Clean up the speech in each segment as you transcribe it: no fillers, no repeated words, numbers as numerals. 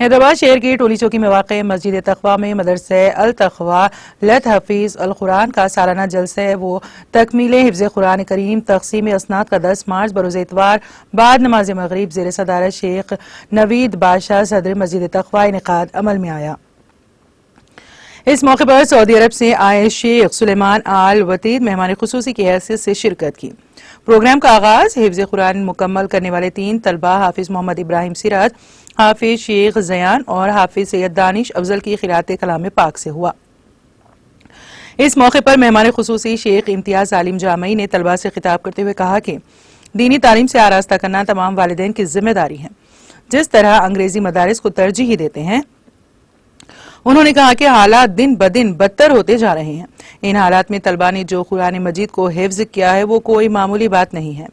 حیدرآباد شہر کی ٹولی چوکی میں واقع مسجد تقویٰ میں مدرسہ التقویٰ لت حفیظ القرآن کا سالانہ جلسہ وہ تکمیل حفظ قرآن کریم تقسیم اسناد کا 10 مارچ بروز اتوار بعد نماز مغرب زیر صدارت شیخ نوید بادشاہ صدر مسجد تقویٰ انعقاد عمل میں آیا۔ اس موقع پر سعودی عرب سے آئے شیخ سلیمان آل وتید مہمان خصوصی کی حیثیت سے شرکت کی۔ پروگرام کا آغاز حفظ قرآن مکمل کرنے والے 3 طلبہ حافظ محمد ابراہیم سراج، حافظ شیخ زیان اور حافظ سید دانش افضل کی قراءت کلام پاک سے ہوا۔ اس موقع پر مہمان خصوصی شیخ امتیاز عالم جامعی نے طلبہ سے خطاب کرتے ہوئے کہا کہ دینی تعلیم سے آراستہ کرنا تمام والدین کی ذمہ داری ہے۔ جس طرح انگریزی مدارس کو ترجیح دیتے ہیں، انہوں نے کہا کہ حالات دن بدن بدتر ہوتے جا رہے ہیں۔ ان حالات میں طلبہ نے جو قرآن مجید کو حفظ کیا ہے وہ کوئی معمولی بات نہیں ہے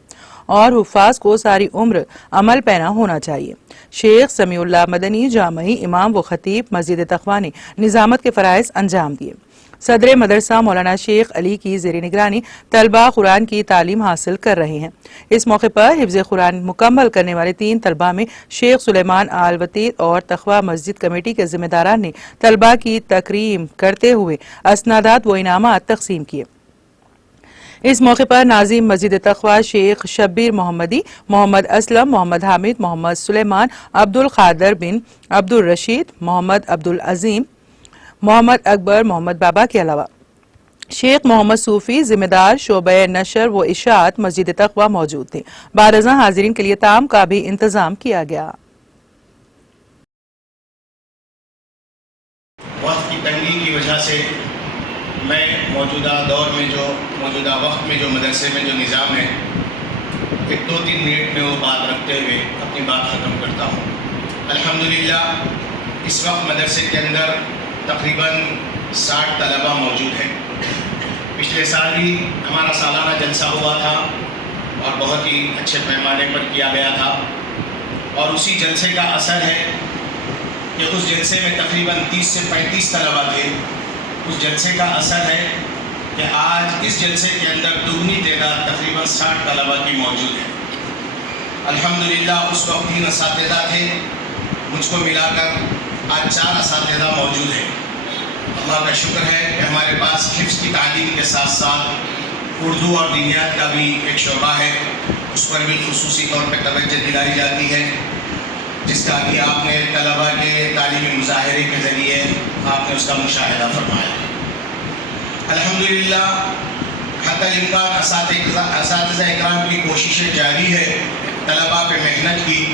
اور حفاظ کو ساری عمر عمل پیرا ہونا چاہیے۔ شیخ سمیع اللہ مدنی جامعی امام و خطیب مسجد تقویٰ نے نظامت کے فرائض انجام دیے۔ صدر مدرسہ مولانا شیخ علی کی زیر نگرانی طلبہ قرآن کی تعلیم حاصل کر رہے ہیں۔ اس موقع پر حفظ قرآن مکمل کرنے والے 3 طلبہ میں شیخ سلیمان آل وتید اور تقویٰ مسجد کمیٹی کے ذمہ داران نے طلبہ کی تکریم کرتے ہوئے اسنادات و انعامات تقسیم کیے۔ اس موقع پر ناظم مسجد تقویٰ شیخ شبیر محمدی، محمد اسلم، محمد حامد، محمد سلیمان، عبد القادر بن عبد الرشید، محمد عبد العظیم، محمد اکبر، محمد بابا کے علاوہ شیخ محمد صوفی ذمہ دار شعبہ نشر و اشاعت مسجد تقویٰ موجود تھے۔ بعد ازاں حاضرین کے لیے طعام کا بھی انتظام کیا گیا۔ وقت کی تنگی کی وجہ سے میں موجودہ دور میں موجودہ وقت میں جو مدرسے میں جو نظام ہے 1-2-3 منٹ میں وہ بات رکھتے ہوئے اپنی بات ختم کرتا ہوں۔ الحمدللہ اس وقت مدرسے کے اندر تقریباً 60 طلبہ موجود ہیں۔ پچھلے سال بھی ہمارا سالانہ جلسہ ہوا تھا اور بہت ہی اچھے پیمانے پر کیا گیا تھا، اور اسی جلسے کا اثر ہے کہ اس جلسے میں تقریباً 30 سے 35 طلبہ تھے۔ اس جلسے کا اثر ہے کہ آج اس جلسے کے اندر دگنی تعداد تقریباً 60 طلبہ کی موجود ہے۔ الحمدللہ اس وقت 3 اساتذہ تھے، مجھ کو ملا کر آج 4 اساتذہ موجود ہیں۔ اللہ کا شکر ہے کہ ہمارے پاس حفظ کی تعلیم کے ساتھ ساتھ اردو اور دینیات کا بھی ایک شعبہ ہے، اس پر بھی خصوصی طور پہ توجہ دلائی جاتی ہے، جس کا بھی آپ نے طلبہ کے تعلیمی مظاہرے کے ذریعے آپ نے اس کا مشاہدہ فرمایا۔ الحمدللہ حتی الامکان اساتذہ اکرام کی کوششیں جاری ہے، طلبہ پہ محنت کی،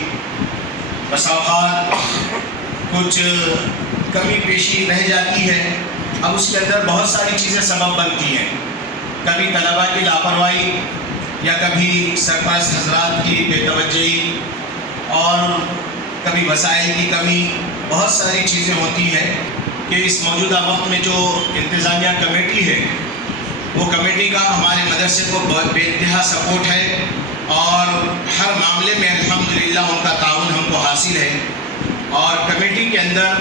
بس اوقات کچھ کمی پیشی رہ جاتی ہے۔ اب اس کے اندر بہت ساری چیزیں سبب بنتی ہیں، کبھی طلبہ کی لاپرواہی یا کبھی سرپرست حضرات کی بے توجہی اور کبھی وسائل کی کمی، بہت ساری چیزیں ہوتی ہیں کہ اس موجودہ وقت میں جو انتظامیہ کمیٹی ہے وہ کمیٹی کا ہمارے مدرسے کو بے انتہا سپورٹ ہے، اور ہر معاملے میں الحمدللہ ان کا تعاون ہم کو حاصل ہے۔ اور کمیٹی کے اندر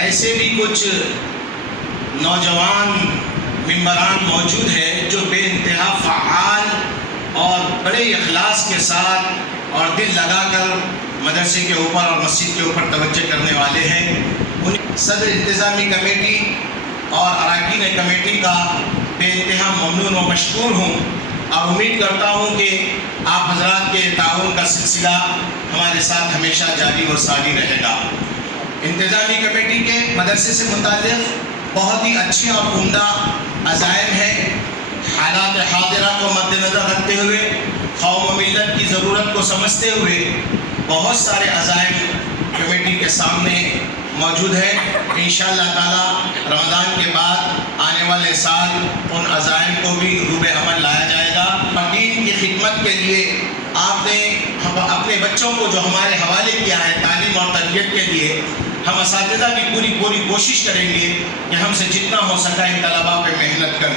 ایسے بھی کچھ نوجوان ممبران موجود ہیں جو بے انتہا فعال اور بڑے اخلاص کے ساتھ اور دل لگا کر مدرسے کے اوپر اور مسجد کے اوپر توجہ کرنے والے ہیں۔ صدر انتظامی کمیٹی اور اراکین کمیٹی کا بے انتہا ممنون و مشکور ہوں، اور امید کرتا ہوں کہ آپ حضرات کے تعاون کا سلسلہ ہمارے ساتھ ہمیشہ جاری و ساری رہے گا۔ انتظامی کمیٹی کے مدرسے سے متعلق بہت ہی اچھے اور عمدہ عزائم ہیں۔ حالات حاضرہ کو مد نظر رکھتے ہوئے، قوم و ملت کی ضرورت کو سمجھتے ہوئے بہت سارے عزائم کمیٹی کے سامنے موجود ہے۔ انشاءاللہ تعالی رمضان کے بعد آنے والے سال ان عزائم کو بھی روبے عمل لایا جائے گا۔ دین کی خدمت کے لیے آپ نے اپنے بچوں کو جو ہمارے حوالے کیا ہے تعلیم اور تربیت کے لیے، ہم اساتذہ بھی پوری کوشش کریں گے کہ ہم سے جتنا ہو سکا ان طلباء پہ محنت کریں۔